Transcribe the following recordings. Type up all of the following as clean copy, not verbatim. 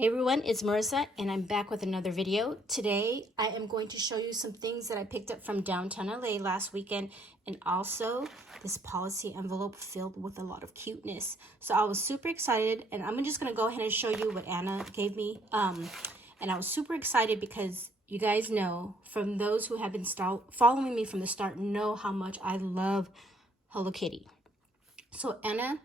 Hey everyone, it's Marissa and I'm back with another video. Today I am going to show you some things that I picked up from downtown LA last weekend, and also this policy envelope filled with a lot of cuteness. So I was super excited, and I'm just going to go ahead and show you what Anna gave me. And I was super excited because you guys know, from those who have been following me from the start, know how much I love Hello Kitty. So Anna,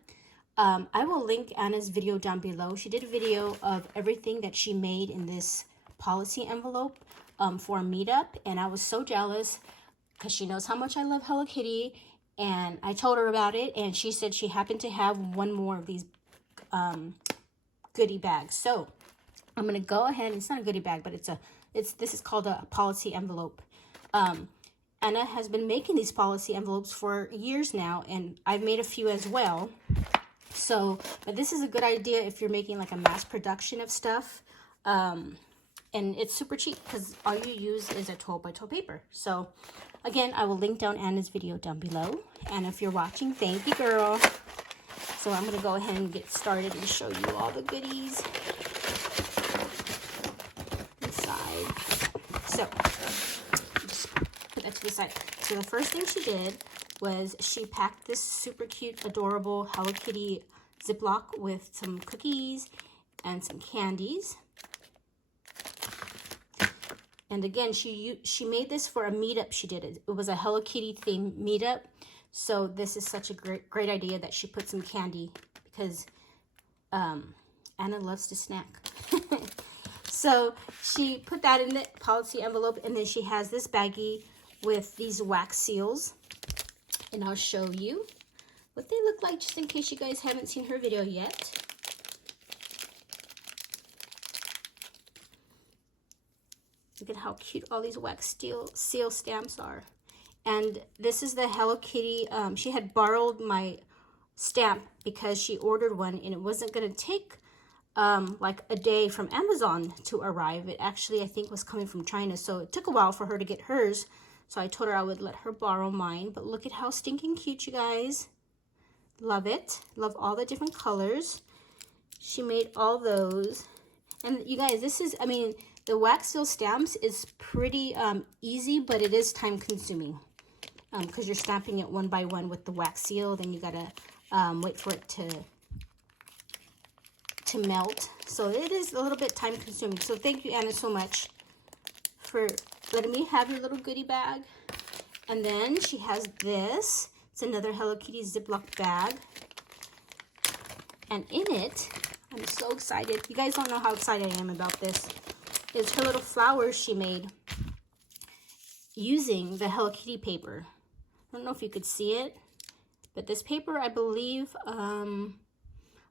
I will link Anna's video down below. She did a video of everything that she made in this policy envelope for a meetup, and I was so jealous because she knows how much I love Hello Kitty, and I told her about it, and she said she happened to have one more of these goodie bags. So I'm gonna go ahead. It's not a goodie bag, but this is called a policy envelope. Anna has been making these policy envelopes for years now, and I've made a few as well. So, but this is a good idea if you're making like a mass production of stuff. And it's super cheap because all you use is a 12 by 12 paper. So again, I will link down Anna's video down below. And if you're watching, thank you, girl. So I'm going to go ahead and get started and show you all the goodies inside. So just put that to the side. So the first thing she did was she packed this super cute, adorable Hello Kitty Ziploc with some cookies and some candies. And again, she made this for a meetup she did. It was a Hello Kitty themed meetup. So this is such a great idea that she put some candy, because Anna loves to snack. So she put that in the policy envelope, and then she has this baggie with these wax seals. And I'll show you what they look like, just in case you guys haven't seen her video yet. Look at how cute all these wax seal stamps are. And this is the Hello Kitty. She had borrowed my stamp because she ordered one, and it wasn't going to take like a day from Amazon to arrive. It actually, I think, was coming from China. So it took a while for her to get hers. So I told her I would let her borrow mine. But look at how stinking cute, you guys. Love it. Love all the different colors. She made all those. And you guys, this is, I mean, the wax seal stamps is pretty easy, but it is time consuming. Because you're stamping it one by one with the wax seal. Then you gotta wait for it to melt. So it is a little bit time consuming. So thank you, Anna, so much for letting me have your little goodie bag. And then she has this. It's another Hello Kitty Ziploc bag. And in it, I'm so excited. You guys don't know how excited I am about this. It's her little flowers she made using the Hello Kitty paper. I don't know if you could see it, but this paper, I believe, I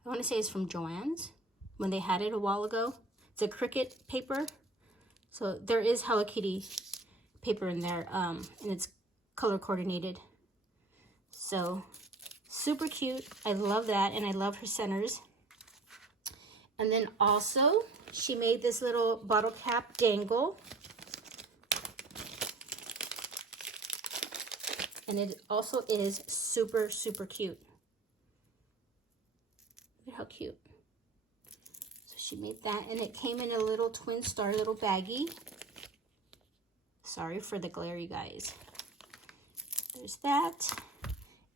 want to say it's from Joann's when they had it a while ago. It's a Cricut paper. So there is Hello Kitty paper in there, and it's color coordinated. So super cute. I love that, and I love her centers. And then also she made this little bottle cap dangle, and it also is super cute. Look at how cute. So she made that, and it came in a little twin star little baggie. Sorry for the glare, you guys. There's that.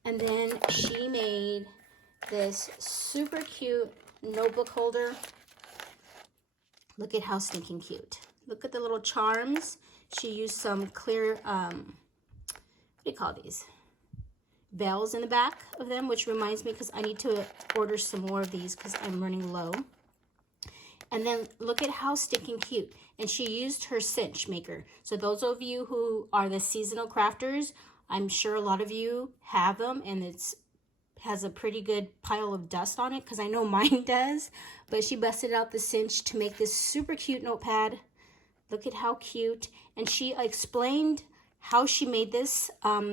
And then she made this super cute notebook holder. Look at how stinking cute. Look at the little charms. She used some clear, what do you call these? Bells in the back of them, which reminds me, because I need to order some more of these because I'm running low. And then look at how stinking cute. And she used her cinch maker. So those of you who are the seasonal crafters, I'm sure a lot of you have them, and it's has a pretty good pile of dust on it, because I know mine does. But she busted out the cinch to make this super cute notepad. Look at how cute. And she explained how she made this.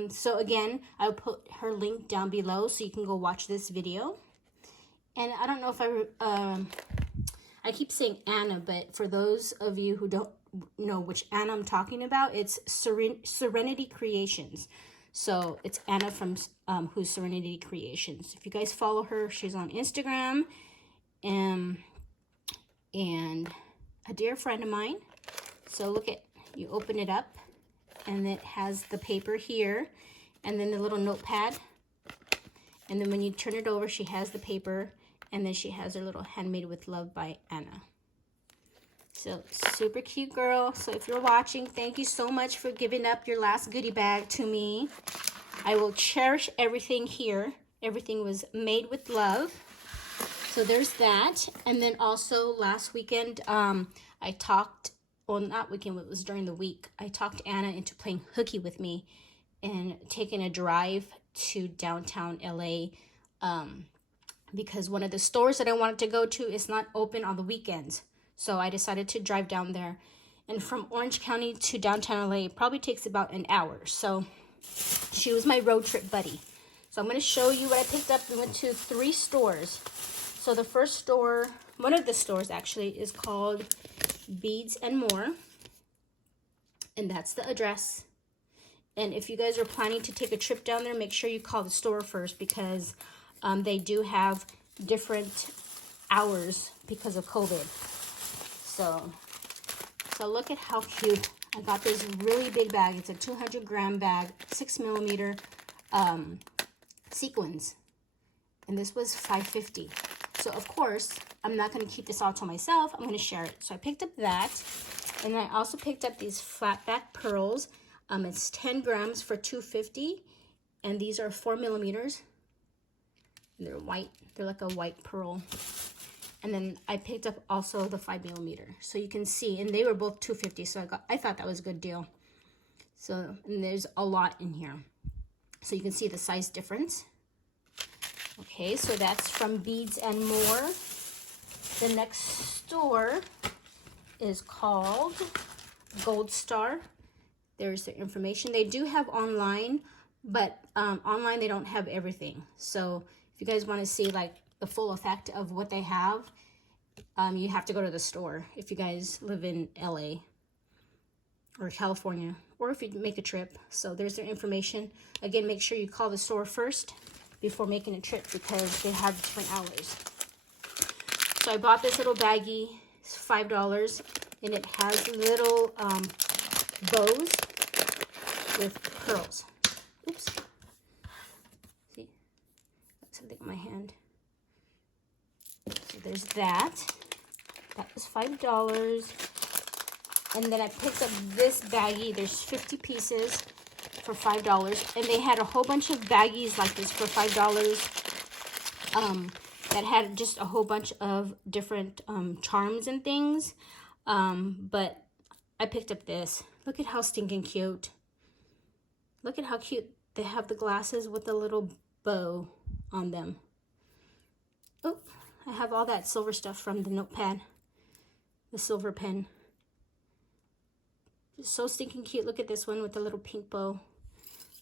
So again, I'll put her link down below so you can go watch this video. And I don't know if I keep saying Anna, but for those of you who don't know which Anna I'm talking about, it's Serenitycreations. So it's Anna from who's Serenitycreations. If you guys follow her, she's on Instagram. and a dear friend of mine. So look at, you open it up and it has the paper here and then the little notepad. And then when you turn it over, she has the paper, and then she has her little Handmade with Love by Anna. So super cute, girl. So if you're watching, thank you so much for giving up your last goodie bag to me. I will cherish everything here. Everything was made with love. So there's that. And then also last weekend, I talked, well, not weekend, it was during the week. I talked Anna into playing hooky with me and taking a drive to downtown LA, because one of the stores that I wanted to go to is not open on the weekends. So I decided to drive down there. And from Orange County to downtown LA probably takes about an hour. So she was my road trip buddy. So I'm going to show you what I picked up. We went to 3 stores. So the first store, one of the stores actually, is called Beads and More. And that's the address. And if you guys are planning to take a trip down there, make sure you call the store first, because they do have different hours because of COVID. So look at how cute. I got this really big bag. It's a 200-gram bag, 6mm sequins. And this was $5.50. So of course, I'm not going to keep this all to myself. I'm going to share it. So I picked up that. And I also picked up these flat back pearls. It's 10 grams for $2.50, and these are 4mm. And they're white. They're like a white pearl. And then I picked up also the 5mm, so you can see, and they were both $2.50. So I thought that was a good deal. So, and there's a lot in here, so you can see the size difference. Okay, so that's from Beads and More. The next store is called Gold Star. There's the information. They do have online, but online they don't have everything. So if you guys want to see like the full effect of what they have, you have to go to the store if you guys live in LA or California, or if you make a trip. So there's their information. Again, make sure you call the store first before making a trip, because they have different hours. So I bought this little baggie. It's $5, and it has little bows with pearls. Oops. See? Got something on my hand. So there's that. That was $5. And then I picked up this baggie. There's 50 pieces for $5. And they had a whole bunch of baggies like this for $5. That had just a whole bunch of different charms and things. But I picked up this. Look at how stinking cute. Look at how cute. They have the glasses with the little bow on them. Oh, I have all that silver stuff from the notepad. The silver pen. Just so stinking cute. Look at this one with the little pink bow.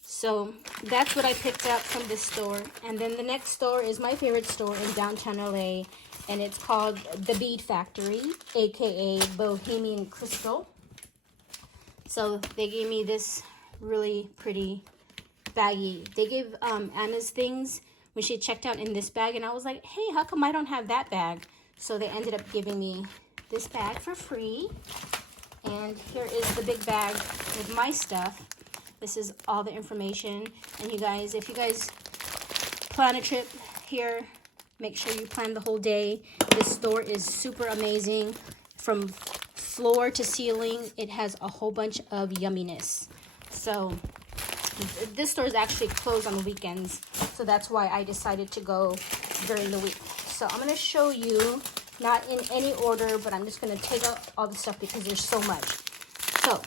So that's what I picked up from this store. And then the next store is my favorite store in downtown LA. And it's called The Bead Factory, aka Bohemian Crystal. So they gave me this really pretty baggie. They gave Anna's things when she checked out in this bag, and I was like, hey, how come I don't have that bag? So they ended up giving me this bag for free. And here is the big bag with my stuff. This is all the information. And you guys, if you guys plan a trip here, make sure you plan the whole day. This store is super amazing. From floor to ceiling, it has a whole bunch of yumminess. So this store is actually closed on the weekends, so that's why I decided to go during the week. So I'm going to show you, not in any order, but I'm just going to take out all the stuff because there's so much. So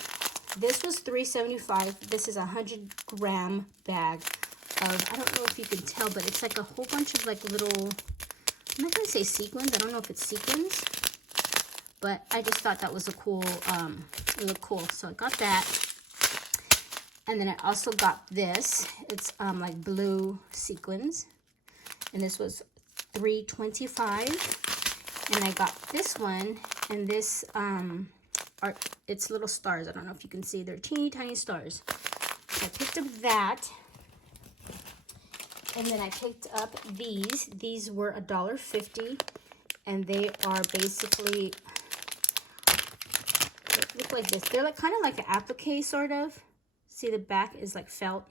this was $3.75. This is a 100-gram bag of, I don't know if you can tell, but it's like a whole bunch of like little, I'm not going to say sequins. I don't know if it's sequins, but I just thought that was a cool, it looked cool. So I got that. And then I also got this. It's like blue sequins. And this was $3.25. And I got this one. And this, it's little stars. I don't know if you can see. They're teeny tiny stars. So I picked up that. And then I picked up these. These were $1.50. and they are basically, look like this. They're like kind of like an applique sort of. See, the back is like felt,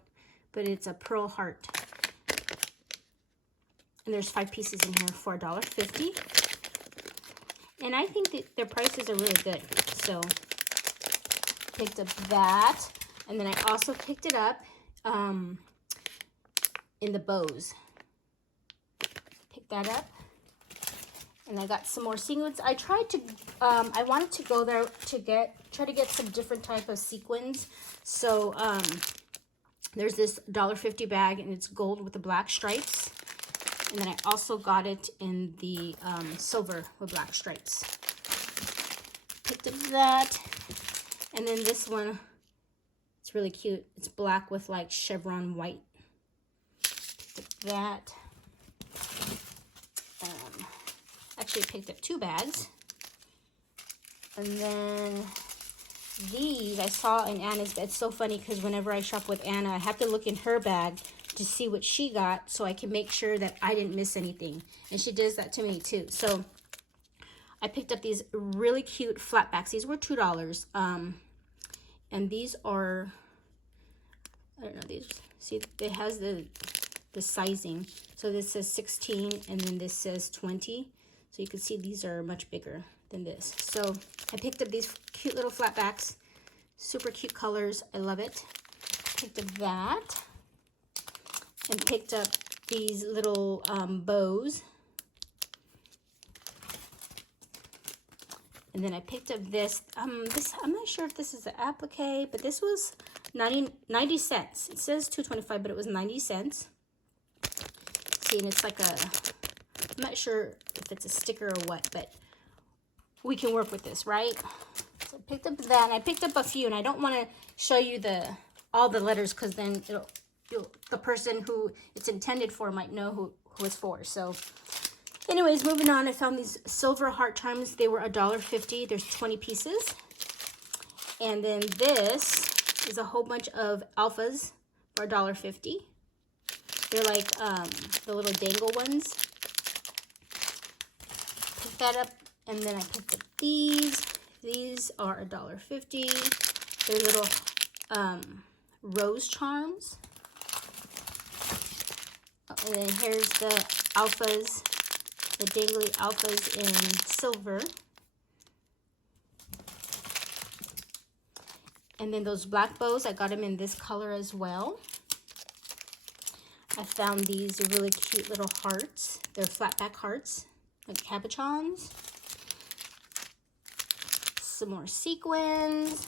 but it's a pearl heart. And there's 5 pieces in here for $1.50. And I think that their prices are really good. So picked up that. And then I also picked it up in the bows. Picked that up. And I got some more sequins. I tried to, I wanted to go there to try to get some different type of sequins. So there's this $1.50 bag, and it's gold with the black stripes. And then I also got it in the silver with black stripes. Picked up that. And then this one, it's really cute. It's black with like chevron white. Picked up that. Actually picked up 2 bags. And then these I saw in Anna's bag. It's so funny because whenever I shop with Anna, I have to look in her bag to see what she got so I can make sure that I didn't miss anything. And she does that to me too. So I picked up these really cute flatbacks. These were $2. And these are, I don't know, these, see, it has the sizing. So this says 16 and then this says 20. So you can see these are much bigger than this. So I picked up these cute little flatbacks. Super cute colors. I love it. Picked up that. And picked up these little bows. And then I picked up this. I'm not sure if this is an applique, but this was 90 cents. It says $2.25, but it was 90 cents. See, and it's like a, I'm not sure if it's a sticker or what, but we can work with this, right? So I picked up that, and I picked up a few, and I don't want to show you all the letters because then the person who it's intended for might know who it's for. So anyways, moving on, I found these silver heart charms. They were $1.50. There's 20 pieces. And then this is a whole bunch of alphas for $1.50. They're like the little dangle ones. Picked that up, and then I picked up these. These are $1.50. They're little rose charms. And then here's the alphas, the dangly alphas in silver. And then those black bows, I got them in this color as well. I found these really cute little hearts. They're flatback hearts, like cabochons. Some more sequins.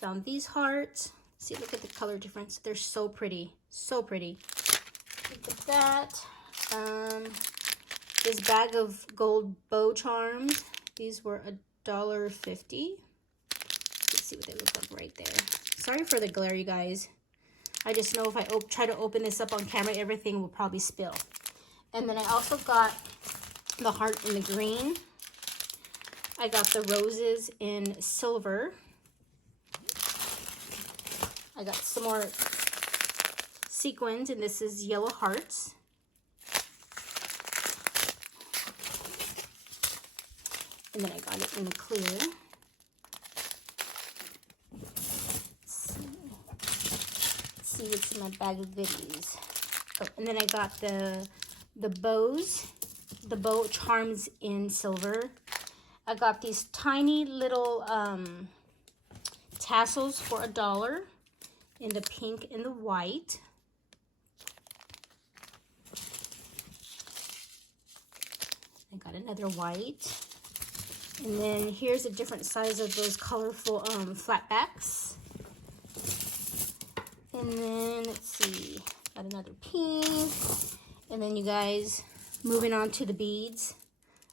Found these hearts. See, look at the color difference. They're so pretty. So pretty. Look at that. This bag of gold bow charms. These were $1.50. Let's see what they look like right there. Sorry for the glare, you guys. I just know if I try to open this up on camera, everything will probably spill. And then I also got the heart in the green. I got the roses in silver. I got some more sequins, and this is yellow hearts. And then I got it in clear. Let's see what's in my bag of goodies. Oh, and then I got the bows, the bow charms in silver. I got these tiny little tassels for $1 in the pink and the white. I got another white. And then here's a different size of those colorful flatbacks. And then, let's see, got another pink. And then you guys, moving on to the beads.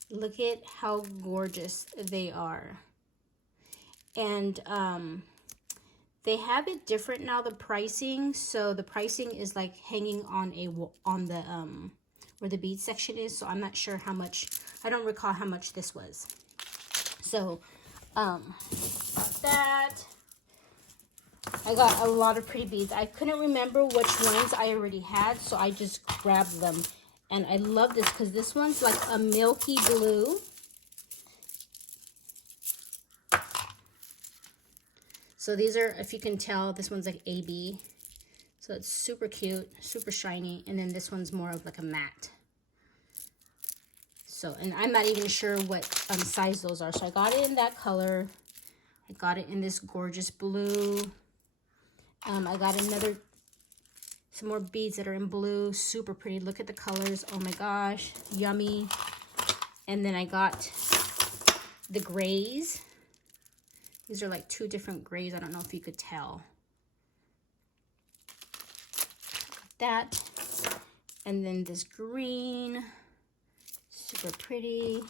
Look at how gorgeous they are. And they have it different now, the pricing. So the pricing is like hanging on the where the bead section is. So I'm not sure how much, I don't recall how much this was. So, got that. I got a lot of pretty beads. I couldn't remember which ones I already had, so I just grabbed them. And I love this because this one's like a milky blue. So these are, if you can tell, this one's like AB. So it's super cute, super shiny. And then this one's more of like a matte. So, and I'm not even sure what size those are. So I got it in that color. I got it in this gorgeous blue. I got some more beads that are in blue. Super pretty. Look at the colors. Oh my gosh. Yummy. And then I got the grays. These are like 2 different grays. I don't know if you could tell. That. And then this green. Super pretty.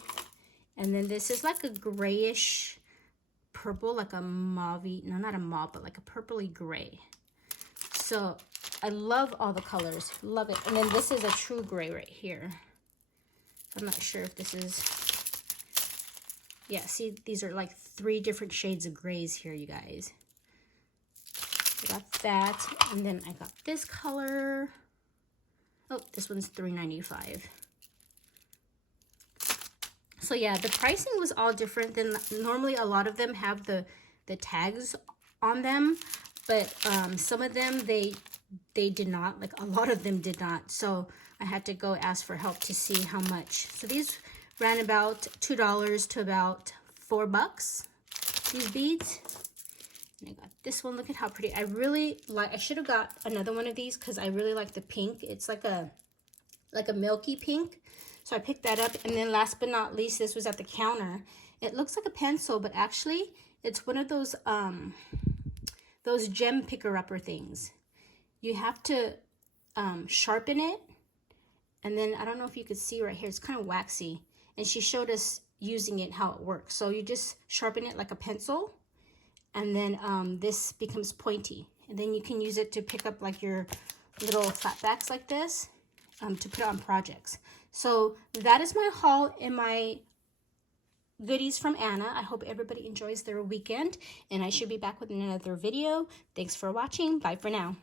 And then this is like a grayish purple, like a mauve, no, not a mauve, but like a purpley gray. So I love all the colors, love it. And then this is a true gray right here. I'm not sure if this is, yeah, see, these are like 3 different shades of grays here, you guys. I got that, and then I got this color. Oh, this one's $3.95. So yeah, the pricing was all different than normally. A lot of them have the tags on them, but some of them they did not. Like a lot of them did not. So I had to go ask for help to see how much. So these ran about $2 to about $4. These beads. And I got this one. Look at how pretty. I really like. I should have got another one of these because I really like the pink. It's like a milky pink. So I picked that up, and then last but not least, this was at the counter. It looks like a pencil, but actually it's one of those gem picker-upper things. You have to sharpen it, and then I don't know if you could see right here, it's kind of waxy, and she showed us using it, how it works. So you just sharpen it like a pencil, and then this becomes pointy, and then you can use it to pick up like your little flat backs like this, to put on projects. So that is my haul and my goodies from Anna. I hope everybody enjoys their weekend, and I should be back with another video. Thanks for watching. Bye for now.